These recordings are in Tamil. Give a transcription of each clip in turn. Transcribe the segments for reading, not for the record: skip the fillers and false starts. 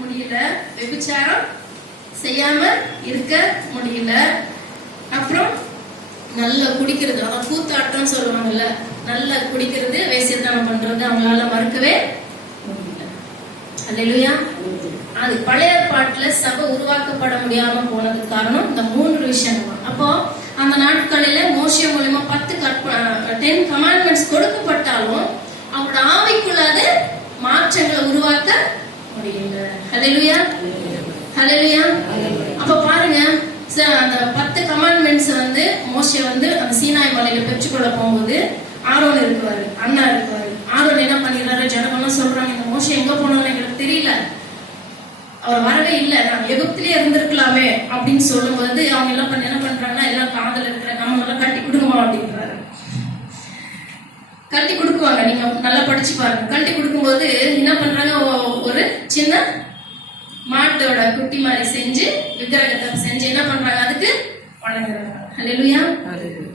முடியல, விபச்சாரம் செய்யாம இருக்க முடியல, அப்புறம் நல்லா குடிக்கிறது, அதான் கூத்தாட்டம் சொல்லுவாங்கல்ல, நல்லா குடிக்கிறது, வேசியத்தனம் பண்றது அவங்களால மறுக்கவே முடியல. அல்லேலூயா. அது பழைய ஏற்பாட்டுல சபை உருவாக்கப்பட முடியாம போனதுக்கு காரணம் இந்த 3 விஷயங்கள். அப்போ அந்த நாட்களில மோசே மூலமா 10 கமாண்ட்மெண்ட்ஸ் கொடுக்கப்பட்டாலும் அவங்களோட ஆவிக்குள்ளாத மாற்றங்களை உருவாக்க முடியல. ஹல்லேலூயா, ஹல்லேலூயா. அப்ப பாருங்க, அந்த 10 கமாண்ட்மெண்ட்ஸ் மோசே அந்த சீனாய் மலையில பெற்றுக்கொள்ள போகும்போது ஆரோன் இருக்குவாரு, அண்ணா இருக்குவாரு. ஆரோன் என்ன பண்ணிடுறாரு, ஜனங்கள்லாம் சொல்றாங்க, இந்த மோசே எங்க போனோம்னு எங்களுக்கு தெரியல, அவர் வரவே இல்லை, நான் எகிப்திலே இருந்திருக்கலாமே அப்படின்னு சொல்லும்போது அவங்க எல்லாம் என்ன பண்றாங்கன்னா, எல்லாம் காதல் இருக்கிற நம்ம எல்லாம் கட்டி கொடுக்குமா அப்படின்றாரு. கட்டி கொடுக்குவாங்க, நீங்க நல்லா படிச்சு பாருங்க. கட்டி கொடுக்கும்போது என்ன பண்றாங்க, ஒரு சின்ன மாட்டோட குட்டி மாதிரி செஞ்சு விக்கிரகத்தை செஞ்சு என்ன பண்றாங்க, அதுக்கு வணங்குறாங்க. ஹல்லேலூயா.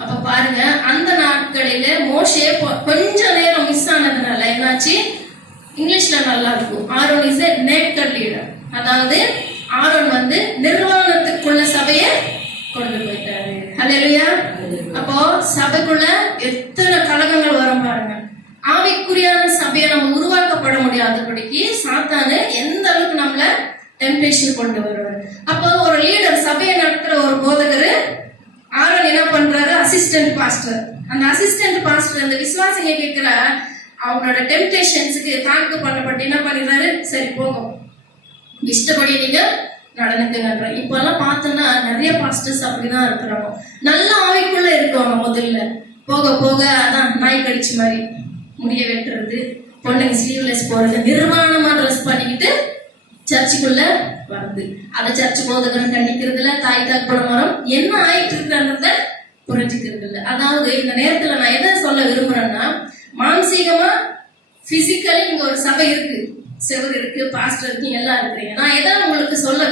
அப்ப பாருங்க, அந்த நாட்களில மோசே கொஞ்ச நேரம் மிஸ் ஆனதுனால என்னாச்சு, இங்கிலீஷ்ல நல்லா இருக்கும், Aaron is a naked leader. அதாவது ஆரோன் நிர்வாணத்துக்குள்ள சபையை கொண்டு போயிட்டாரு. ஹல்லேலூயா. அப்போ சபைக்குள்ள எத்தனை கலகங்கள் வரும் பாருங்க. ஆவிக்குரியான சபையை நம்ம உருவாக்கப்பட முடியாதபடிக்கு சாத்தானு எந்த அளவுக்கு நம்மள டெம்ப்டேஷன் கொண்டு வருவார். அப்போ ஒரு லீடர், சபையை நடத்துற ஒரு போதகர், ஆரோன் என்ன பண்றாரு, அசிஸ்டன்ட் பாஸ்டர். அந்த அசிஸ்டன்ட் பாஸ்டர் அந்த விசுவாசிங்க கேட்கிற அவங்களோட டெம்ப்டேஷன்ஸுக்கு தாக்கு பண்ணப்பட்டு என்ன பண்ணிடுறாரு, சரி போங்க, இஷ்டப்படி நீங்க நடந்துக்குங்க. இப்ப எல்லாம் பார்த்தோம்னா நிறைய பாஸ்டர்ஸ் அப்படிதான் இருக்கிறாங்க. நல்ல ஆவிக்குள்ள இருக்குவாங்க, முதல்ல போக போக அதான் நாய் கடிச்சு மாதிரி முடிய வெட்டுறது, பொண்ணுங்க ஸ்லீவ்லெஸ் போறது, நிர்வாணமா ட்ரெஸ் பண்ணிக்கிட்டு சர்ச்சுக்குள்ள வருது. அதை சர்ச்சு போதகரும் கண்டிக்கிறதுல, தாய் தகப்பன மரம் என்ன ஆயிட்டு இருக்கிறத புரிஞ்சுக்கிறது இல்லை. அதாவது இந்த நேரத்துல நான் எதை சொல்ல விரும்புறேன்னா, மானசீகமா பிசிக்கலி இங்க ஒரு சபை இருக்கு, செவர் இருக்கு, பாஸ்டர் இருக்கு, எல்லாம் இருக்கிறீங்க. நான் எதை உங்களுக்கு சொல்ல